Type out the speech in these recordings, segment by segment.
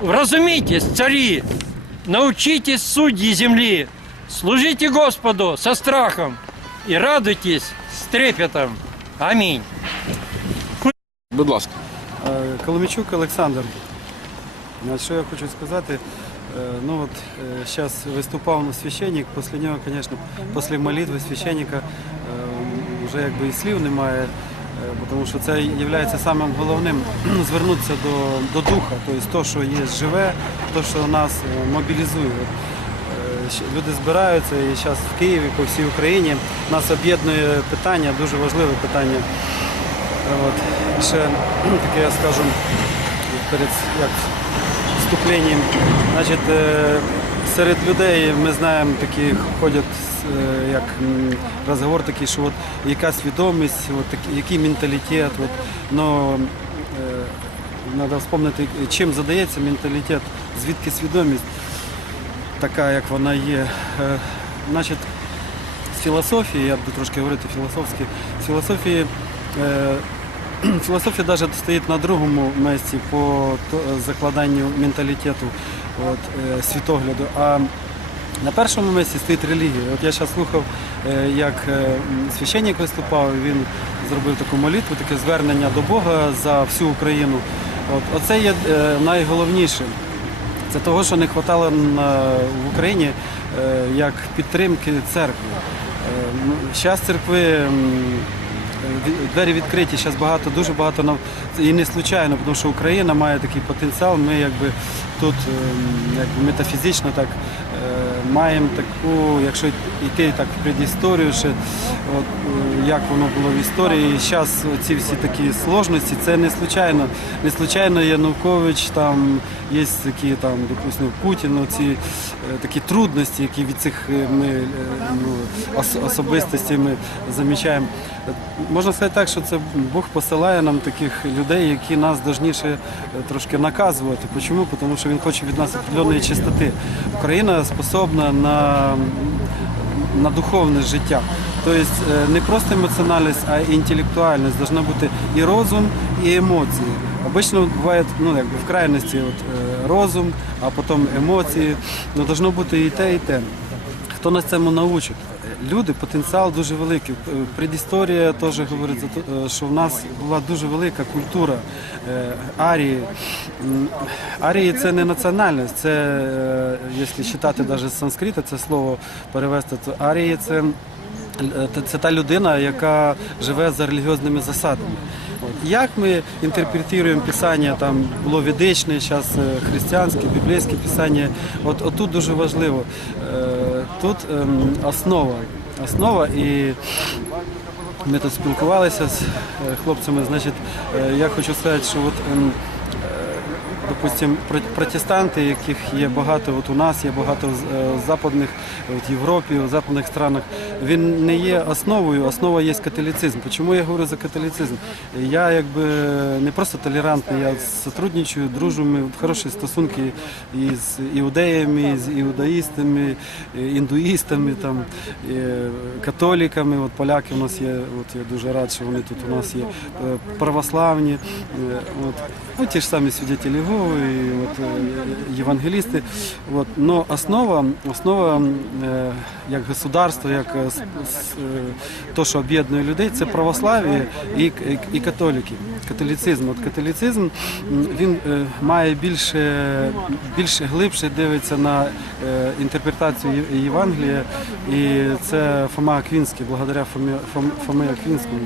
Вразумитесь, цари, научитесь судьи земли, служите Господу со страхом и радуйтесь с трепетом. Аминь. Будь ласка. Е, Коломійчук Олександр. Значить, Що я хочу сказати? Е, Ну от зараз виступав на священник, після нього, звісно, після молитви священника е, вже якби і слів немає, е, бо Тому що це є самим головним звернутися до, до духа, тобто то, що є живе, то, що нас е, мобілізує. Е, Люди збираються і зараз в Києві, по всій Україні нас об'єднує питання, дуже важливе питання. От. Ще таке я скажу перед як вступленням. Значить, е, серед людей ми знаємо, такі ходять е, як розговор такий, що от яка свідомість, от, який менталітет. От, но, Треба вспомнити, чим задається менталітет, звідки свідомість така, як вона є. Е, Значить, з філософії, я буду трошки говорити філософськи, з філософії. Е, Філософія навіть стоїть на другому місці по закладанню менталітету от, е, світогляду. А на першому місці стоїть релігія. От я зараз слухав, е, як е, священник виступав, він зробив таку молитву, таке звернення до Бога за всю Україну. От, оце є е, найголовніше. Це того, що не вистачало в Україні е, як підтримки церкви. Зараз церкви двері відкриті, зараз багато, дуже багато нав- і не случайно, тому що Україна має такий потенціал. Ми якби тут ем, якби метафізично так е, маємо таку, якщо йти так в предісторію, ще от, е, як воно було в історії. І зараз ці всі такі сложності, це не случайно. Не случайно Янукович, там є такі там, допустимо, Путін, ці е, такі трудності, які від цих е, ми ну, ос- особистостей ми замічаємо. Можна сказати так, що це Бог посилає нам таких людей, які нас должніше трошки наказувати. Чому? Тому що він хоче від нас определеної чистоти. Україна способна на, на духовне життя. Тобто е, не просто емоціональність, а й інтелектуальність. Должна бути і розум, і емоції. Обично буває ну, якби в крайності от, е, розум, а потім емоції. Ну, должно бути і те, і те. Хто нас цьому научить? Люди, потенціал дуже великий. Е, Предісторія теж говорить, е, що в нас була дуже велика культура е, арії. Арії це не національність, це, якщо читати навіть з санскрита, це слово перевести, то арії це Це- та людина, яка живе за релігіозними засадами. Як ми інтерпретуємо писання, там було ведичне, зараз християнське, біблійське писання. От тут дуже важливо. Тут ем, основа. Основа і ми тут спілкувалися з е, хлопцями. Значить, е, я хочу сказати, що от ем, допустим, протестанти, яких є багато от у нас, є багато в е, западних, от Європі, в западних странах, він не є основою, основа є католицизм. Чому я говорю за католицизм? Я якби не просто толерантний, я сотрудничаю, дружу, ми хороші стосунки із іудеями, з іудаїстами, індуїстами, там, католіками. От поляки у нас є, от я дуже рад, що вони тут у нас є е, православні. е, От, ну, ті ж самі свідетелі Єгови, і от, е, євангелісти. От. Но основа, основа е, як государство, як е, е, то, що об'єднує людей, це православ'я і, і, і католіки. Католіцизм. От католіцизм він е, має більше, більше глибше дивиться на е, інтерпретацію Євангелія, і це Фома Аквінський, благодаря Фомі, Фом, Фомі Аквінському.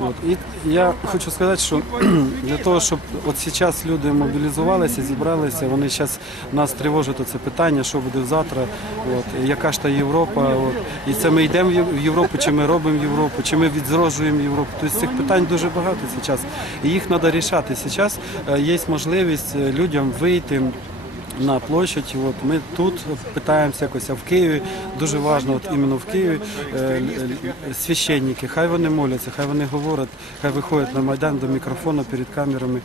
От. І я хочу сказати, що для того, щоб от зараз люди мобілізувалися, зібралися, вони зараз нас тривожить це питання, що буде завтра, от, яка ж та Європа. От. І це ми йдемо в Європу, чи ми робимо Європу, чи ми відроджуємо Європу. Тобто цих питань дуже багато зараз. І їх треба рішати. Зараз е, є можливість е, людям вийти на площадь. От ми тут питаємося якось, а в Києві дуже важливо, от іменно в Києві е, священники, хай вони моляться, хай вони говорять, хай виходять на майдан до мікрофону перед камерами,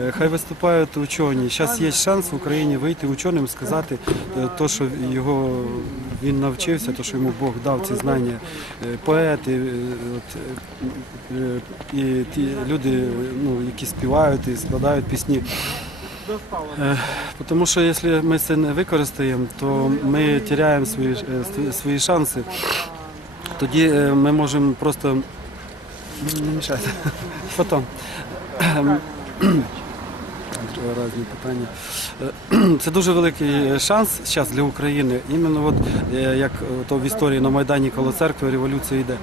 е, хай виступають учені. Зараз є шанс в Україні вийти ученим, сказати е, то, що його він навчився, то, що йому Бог дав ці знання. Поети, от, і ті люди, ну, які співають і складають пісні. Е, Тому що якщо ми це не використаємо, то ми теряємо свої, е, свої шанси. Тоді е, ми можемо просто не мішайте. Потім. Різні питання. Це дуже великий е, шанс зараз для України. Іменно от, е, як е, то в історії на Майдані коло церкви революція йде.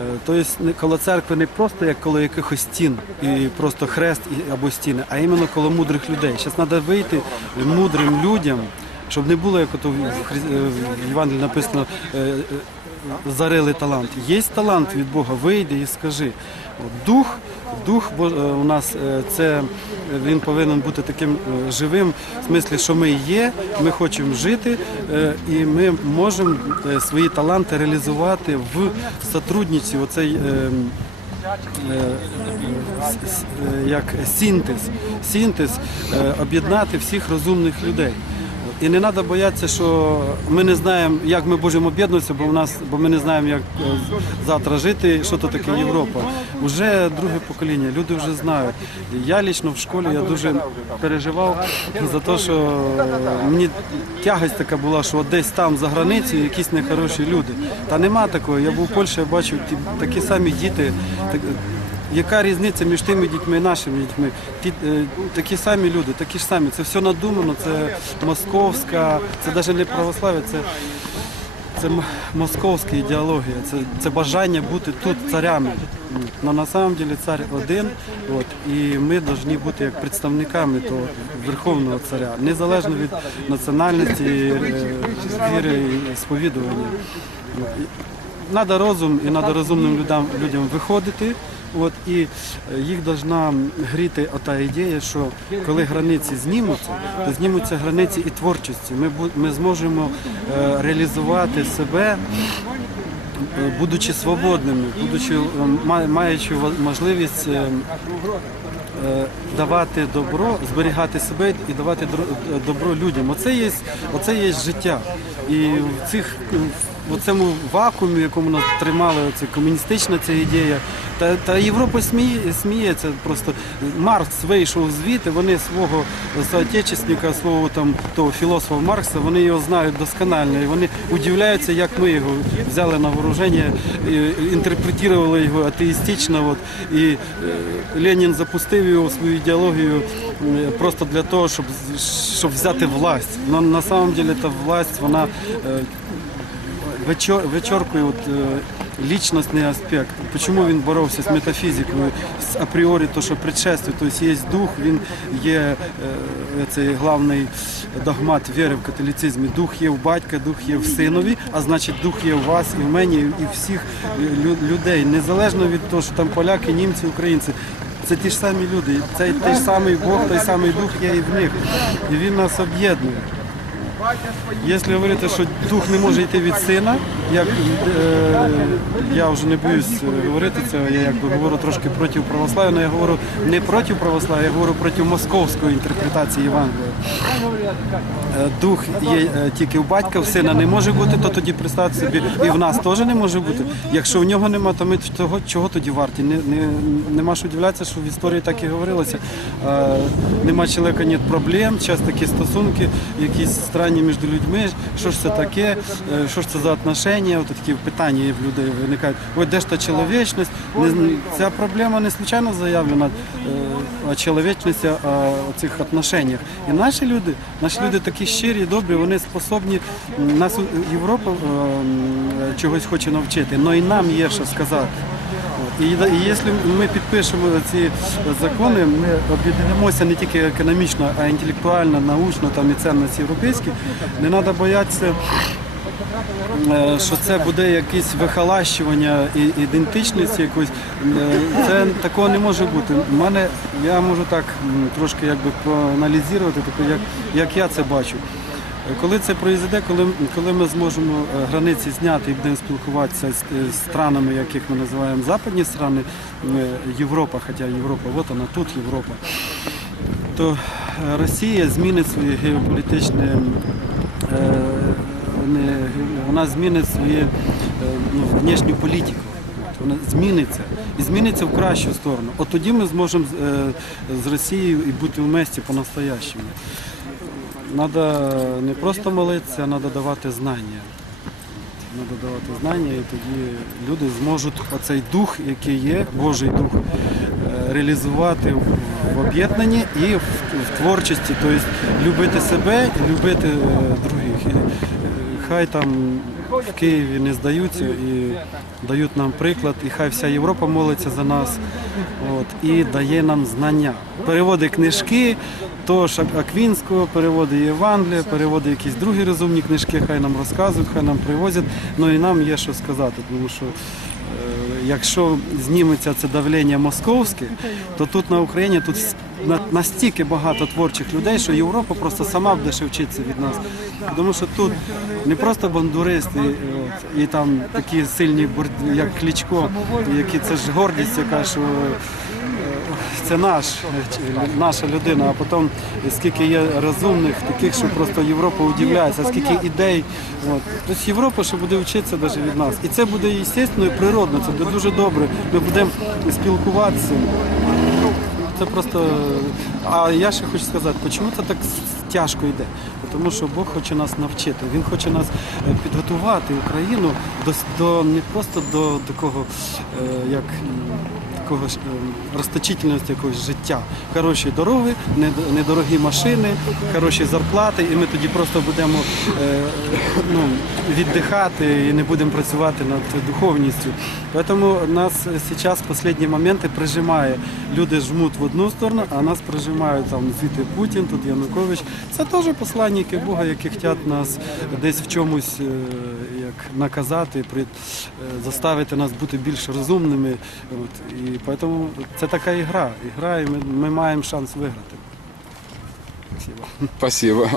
Е, Тобто коло церкви не просто як коло якихось стін і просто хрест або стіни, а іменно коло мудрих людей. Зараз треба вийти мудрим людям, щоб не було, як ото в е, Євангелії написано, е, е, зарили талант. Є талант від Бога, вийди і скажи. Дух, дух Бо- е, у нас е, це він повинен бути таким е, живим, в смислі, що ми є, ми хочемо жити, і ми можемо свої таланти реалізувати в сотрудниці. Оцей як синтез, синтез об'єднати всіх розумних людей. І не треба боятися, що ми не знаємо, як ми можемо об'єднуватися, бо в нас, бо ми не знаємо, як е, завтра жити, що то таке Європа. Уже друге покоління, люди вже знають. Я лічно в школі я дуже переживав за те, що е, мені тягость така була, що десь там за границею якісь нехороші люди. Та нема такого. Я був в Польщі, я бачив такі самі діти. Яка різниця між тими дітьми і нашими дітьми? Ті, е, такі самі люди, такі ж самі. Це все надумано, це московська, це навіть не православ'я, це, це московська ідеологія, це, це бажання бути тут царями. Але на самом деле цар один, от, і ми повинні бути як представниками того Верховного царя, незалежно від національності, е, віри і сповідування. Треба розум і треба розумним людям, людям виходити. От, і е, їх повинна гріти ота ідея, що коли границі знімуться, то знімуться границі і творчості. Ми, ми зможемо е, реалізувати себе, е, будучи свободними, будучи, маючи можливість давати добро, зберігати себе і давати добро людям. Оце є, оце є життя. І в цих в цьому вакуумі, в якому нас тримали оце комуністична ця ідея, та, та Європа сміє, сміється просто. Маркс вийшов звідти, вони свого соотечественника, свого там того філософа Маркса, вони його знають досконально. І вони удивляються, як ми його взяли на вооруження, інтерпретували його атеїстично. От, і е, Ленін запустив його свою ідеологію е, просто для того, щоб, щоб взяти власть. Но на самом деле та власть, вона от, е, лічностний аспект. Чому він боровся з метафізикою, з апріорі, то, що предшествує, тобто є дух, він є е, цей головний догмат віри в католіцизмі. Дух є в батька, дух є в синові, а значить дух є в вас і в мені, і в всіх лю- людей, незалежно від того, що там поляки, німці, українці. Це ті ж самі люди, цей той самий Бог, той самий дух є і в них. І він нас об'єднує. Якщо говорити, що дух не може йти від сина, як е, я вже не боюсь е, говорити це, я якби говорю трошки проти православ'я, але я говорю не проти православ'я, я говорю проти московської інтерпретації Євангелія. Е, Дух є е, тільки у батька, в сина не може бути, то тоді представте собі, і в нас теж не може бути. Якщо в нього нема, то ми того, чого тоді варті? Не, не, нема що удивлятися, що в історії так і говорилося. Е, нема чоловіка, нет проблем, час такі стосунки, якісь странні між людьми. Що ж це таке, е, що ж це за отношення, от такі питання в людей виникають. Ой, де ж та чоловічність? Ця проблема не случайно заявлена, е, о чоловічності, о цих отношеннях. І наші люди, наші люди такі щирі, добрі, вони способні, нас Європа е, чогось хоче навчити, але і нам є що сказати. І, і якщо ми підпишемо ці закони, ми об'єднаємося не тільки економічно, а інтелектуально, научно там і цінності європейські, не треба боятися. е, Що це буде якесь вихолащування і ідентичності якоїсь, е, це такого не може бути. У мене я можу так трошки якби проаналізувати, таке, як, як я це бачу. Коли це произойде, коли, коли ми зможемо е, границі зняти і будемо спілкуватися з, з странами, яких ми називаємо западні страни, е, Європа, хоча Європа, от вона тут Європа, то е, Росія змінить своє геополітичне, е, не, вона змінить свою е, ну, внешню політику. вона зміниться і зміниться в кращу сторону. От тоді ми зможемо е, з Росією і бути в місті по-настоящему. Треба не просто молитися, треба давати знання. Треба давати знання, і тоді люди зможуть оцей дух, який є, Божий дух, е, реалізувати в- об'єднанні і в, творчості, тобто любити себе і любити е, других. І, е, хай там в Києві не здаються і дають нам приклад, і хай вся Європа молиться за нас от, і дає нам знання. Переводи книжки, того ж Аквінського, переводи Євангелія, переводи якісь другі розумні книжки, хай нам розказують, хай нам привозять. Ну і нам є що сказати, тому що е, якщо зніметься це давлення московське, то тут на Україні тут настільки багато творчих людей, що Європа просто сама буде ще вчитися від нас. Тому що тут не просто бандуристи е, от, і там такі сильні, як Кличко, які це ж гордість, яка що. Це наш, наша людина, а потім скільки є розумних, таких, що просто Європа удивляється, скільки ідей. От. Тобто Європа ще буде вчитися навіть від нас. І це буде естественно і природно, це буде дуже добре. Ми будемо спілкуватися. Це просто. А я ще хочу сказати, чому це так тяжко йде? Тому що Бог хоче нас навчити. Він хоче нас е, підготувати Україну до, до не просто до такого, е, як такого е, розточительності якогось життя. Хороші дороги, недорогі машини, хороші зарплати, і ми тоді просто будемо е, ну, віддихати і не будемо працювати над духовністю. Тому нас зараз в останні моменти прижимає. Люди жмуть в одну сторону, а нас прижимають там звідти Путін, тут Янукович. Це теж посланники Бога, які хочуть нас десь в чомусь е, наказати, е, заставити нас бути більш розумними. От. І тому це така ігра. Ігра, і ми, ми маємо шанс виграти. Спасибо. Спасибо.